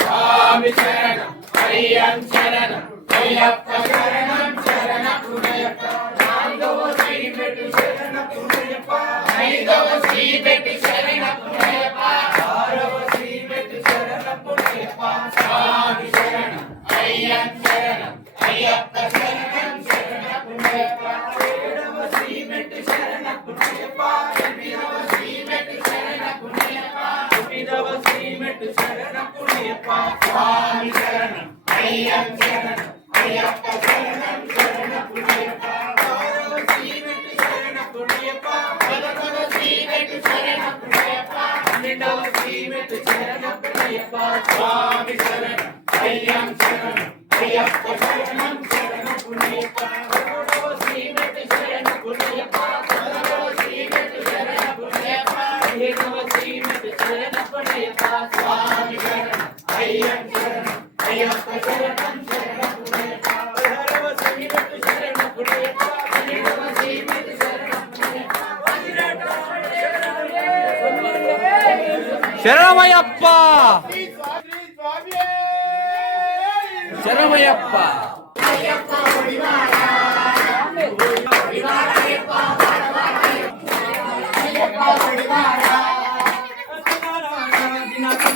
స్వామి శరణం అయ్యం శరణం అయ్యప్ప శరణం శరణ పుణ్యప్ప నాలుగవ శ్రీ పెట్టు శరణ పుణ్యప్ప ఐదవ శ్రీ పెట్టు శరణ పుణ్యప్ప ఆరవ శ్రీ పెట్టు శరణ పుణ్యప్ప స్వామి శరణం అయ్యం శరణం అయ్యప్ప శరణం శరణ పుణ్యప్ప ఏడవ శ్రీ పెట్టు శరణ పుణ్యప్ప ఎనిమిదవ శ్రీ పెట్టు శరణ పుణ్యప్ప తొమ్మిదవ శ్రీ పెట్టు శరణ పుణ్యప్ప స్వామి శరణం అయ్యం శరణం అయ్యప్ప శరణం శరణ పుణ్యప్ప ఆరవ శ్రీ పెట్టు శరణ పుణ్యప్ప పదకొండవ శ్రీ పెట్టు శరణ పుణ్యప్ప పన్నెండవ శ్రీ పెట్టు శరణ పుణ్యప్ప స్వామి శరణం అయ్యం శరణం అయ్యప్ప శరణం శరణ పుణ్యప్ప పదమూడవ శ్రీ పెట్టు శరణ పుణ్యప్ప పదహారవ శ్రీ పెట్టు శరణ పుణ్యప్ప పదిహేడవ శ్రీ పెట్టు శరణ పుణ్యప్ప స్వామి శరణం అయ్యం శరణం అయ్యప్ప శరణం శరణ పుణ్యప్ప పదహారవ శ్రీ పెట్టు శరణ పుణ్యప్ప పదిహేడవ శ్రీ పెట్టు శరణ పుణ్యప్ప శరణమయ్యప్ప శరణమయ్యప్ప అయ్యప్ప ఒడివాడ ఒడివాడ అయ్యప్ప అయ్యప్ప ఒడివాడ మొక్కు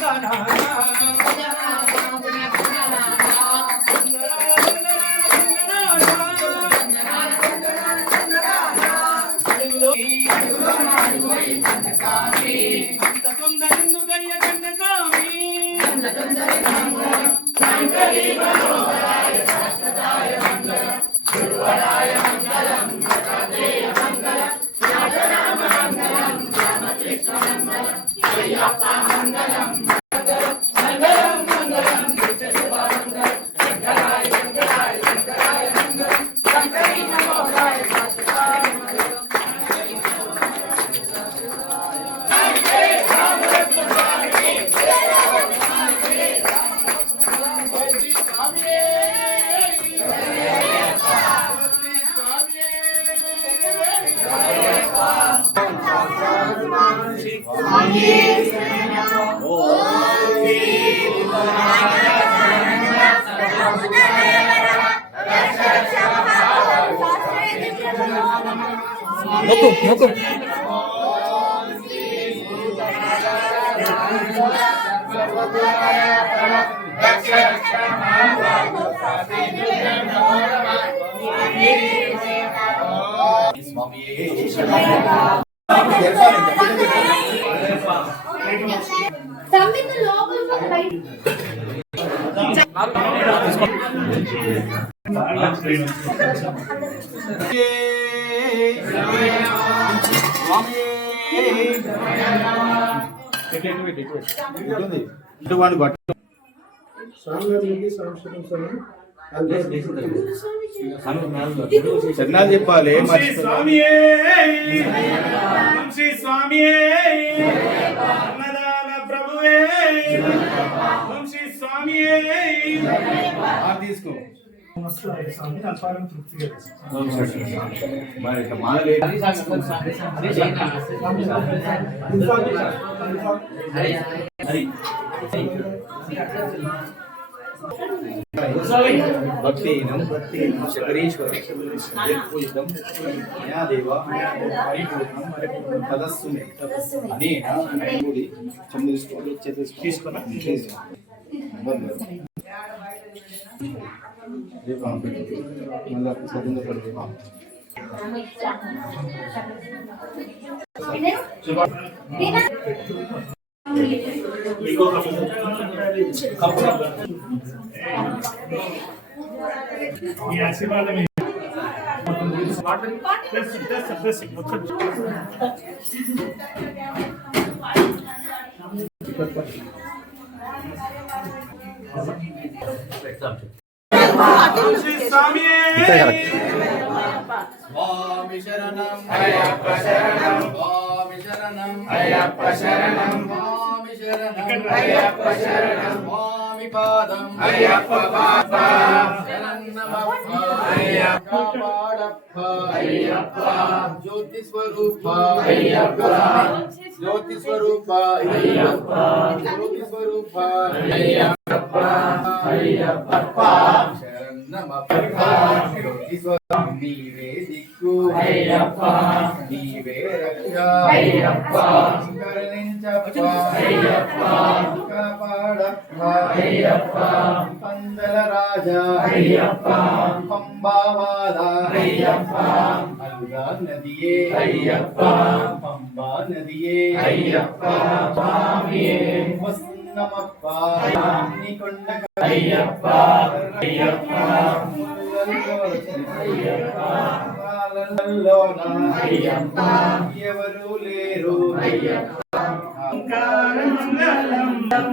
చరణాలు చెప్పాలి. స్వామి స్వామి అన్నదాన ప్రభువే వంశీ స్వామి తీసుకో భక్తిహీనం శబరీశ్వరం పూజితం మయా దేవ పరిపూర్ణం తదస్సు మే అనేన కూడి చంద్రుడి తీసుకున్నా మళ్ళా చదువు పడి స్వామి శరణం అయ్యప్ప శరణం స్వామి శరణం అయ్యప్ప శరణం స్వామి శరణం అయ్యప్ప శరణం స్వామి పాదం అయ్యప్ప పాదం శరణమప్ప అయ్యప్ప కాపాడప్ప అయ్యప్ప జ్యోతి స్వరూప అయ్యప్ప జ్యోతి స్వరూప అయ్యప్ప జ్యోతి స్వరూప అయ్యప్ప అయ్యప్ప శరణమప్ప జ్యోతి స్వరూప నీవే దిక్కు అయ్యప్ప నీవే రక్ష అయ్యప్ప కరుణించప్ప అయ్యప్ప కాపాడప్ప అయ్యప్ప పందల రాజా అయ్యప్ప పంబావాల అయ్యప్ప అల్లా నదియే అయ్యప్ప పంబా నదియే అయ్యప్ప స్వామియే వస్తున్నమప్ప నీ కొండ అయ్యప్ప అయ్యప్ప కాలలోన అయ్యప్ప ఎవరు లేరు అయ్యప్ప మంగళం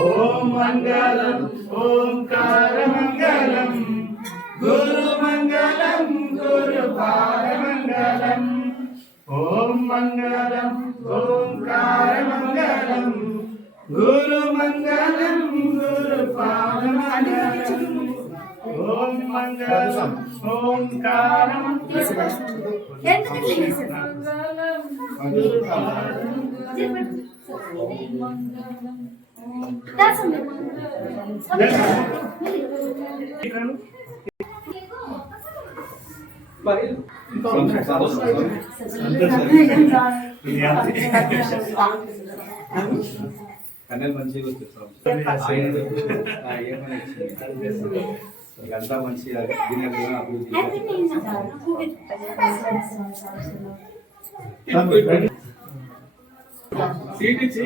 ఓం మంగళం ఓంకార మంగళం గురు మంగళం గురు పాద మంగళం ఓం మంగళం ఓంకార మంగళం గురు మంగళం గురు పాద మంగళం ఓం మంగళం ఓంకార కన్నెలు మంచిగా వచ్చేస్తాం ఏమని అంతా మంచిగా దినగా అభివృద్ధి సీట్ ఇచ్చి